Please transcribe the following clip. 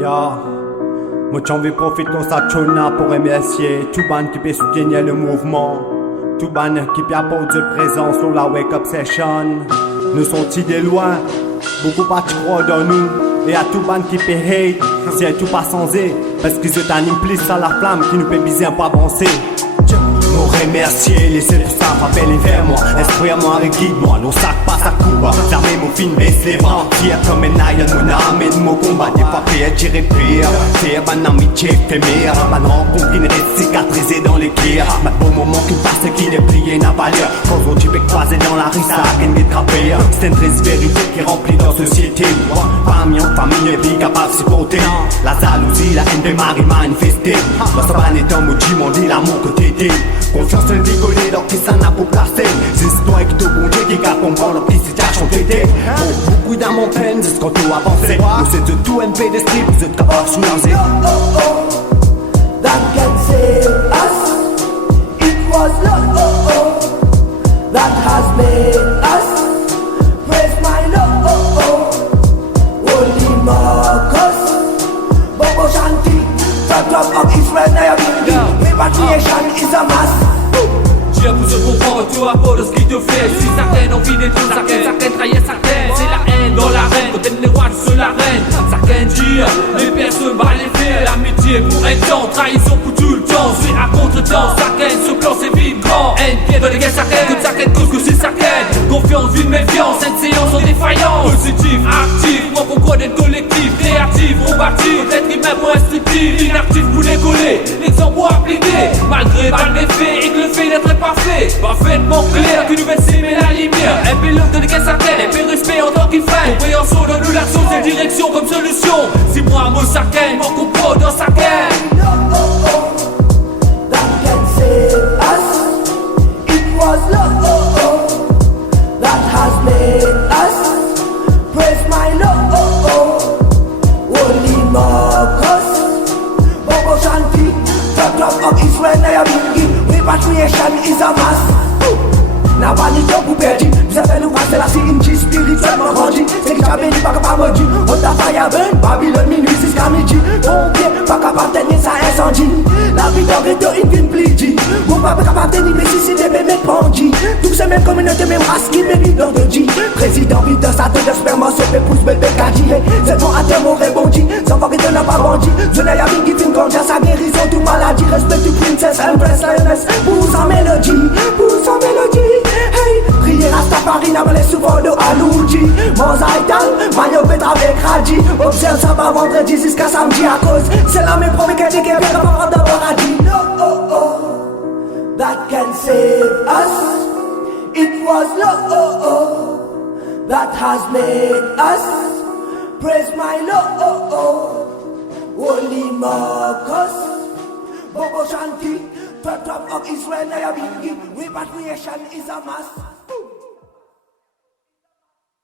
Ya, moi j'en profite dans sa chona pour remercier tout ban qui peut soutenir le mouvement, tout ban qui peut apporter présence sur la Wake Up Session. Nous sont-ils de loin, beaucoup pas de croire dans nous. Et à tout ban qui peut hate, c'est tout pas censé, parce qu'ils se t'animent plus à la flamme qui nous peut biser un pas avancer. Nous remercier, laissez tout ça m'appeler vers moi. Instruis-moi et guide-moi, nos sacs passent à Cuba. L'armée mon film baisse les bras. Fier comme un aïe, mon âme et mon combat. Des fois prêt à tirer pire. Faire ma amitié éphémère. Ma rencontre qui ne reste cicatrisée dans les kirs. Ma beau moment qui passe qui n'est plié n'a valeur. Quand on tu peux croiser dans la rue, ça a gagné des trappeurs. C'est une triste vérité qui remplit dans la société. Famille en famille et vie capable de supporter. La jalousie, la haine des maris manifestée. Dans ce ban est un maudit, m'on dit l'amour que t'étais. Confiance en décoller, donc qui s'en a pour placer. C'est toi qui te bon Dieu qui garde comprendre leur petite situation t'aider. Beaucoup dans mon peine, c'est ce qu'on doit avancer. Nous c'est de tout MP d'esprit, vous êtes capables de soulager. That can save us. It was love that has made us. Praise my Lord. Holy Marcus, Bobo Shanti, the top of Israel, Nayabindi. Repatriation is a must. Dieu pour se comprendre, tu as pas de ce qu'il te fait. Si certaines envie d'être certaines trahir certaines. C'est la haine dans l'arène, quand elle n'est roi sur l'arène. Certaines dire, les personnes bat les faits. L'amitié pour un temps, trahison pour tout le temps. Suis à contre-temps, certaines ce plan c'est vite grand. Haine, pied dans les gars certaines, que certaines cause que c'est certaines. Confiance, vue, méfiance, cette séance en défaillance. Positif, actif, moi pourquoi d'être collectif. Créatif, combatif, être humain pour instructif. Inactif pour décoller, l'exemple pour appliquer. Malgré mal des faits et que le fait d'être parfait, parfaitement clair, que nous veut s'aimer la lumière. Un pilote de l'égal certaine, et puis respect en tant qu'il fait. Compréhension de nous l'action, c'est direction comme solution. Si moi, mon certaine, mon comprend dans sa quête. That can save us. It was love that has made us. Praise my Lord. Holy Marcus, Bobo Shanti, the top of Israel, Nayabindi. Repatriation is a must. N'a pas ni temps pour perdre. Vous avez nous passer la CNG spirituellement grandi. C'est qui t'a béni, pas capable de dire. On t'a failli à ben, Babylone minuit jusqu'à midi. Ton pied, pas capable de tenir ça incendie. La vie d'un réto, une ville plidi. Mon papa capable de tenir, mais si c'est des bébés bandits. Tous ces mêmes communautés, même race qui méritent dans de G. Président, vite dans sa tête de sperme, sauvé, pousse, bébé, kadjiré. C'est ton atteint, mon rebondi. Sans voir que tu n'as pas bandit. Je n'ai rien qui filme quand j'ai sa guérison, toute maladie. Respect du princesse, empress, lioness. Pousse en mélodie, pousse en mélodie. Hey, prier Rastafari n'a pas les souvent de Alouji. Mosaïtal, Mayo Petra avec Raji. Observe ça va vendredi jusqu'à samedi à cause. C'est la même promesse qu'elle dit qu'elle vient d'abord de paradis. That can save us. It was love that has made us. Praise my Lord. Holy Marcus, Bobo Shanti, the top of Israel, Nayabindi. Repatriation is a must.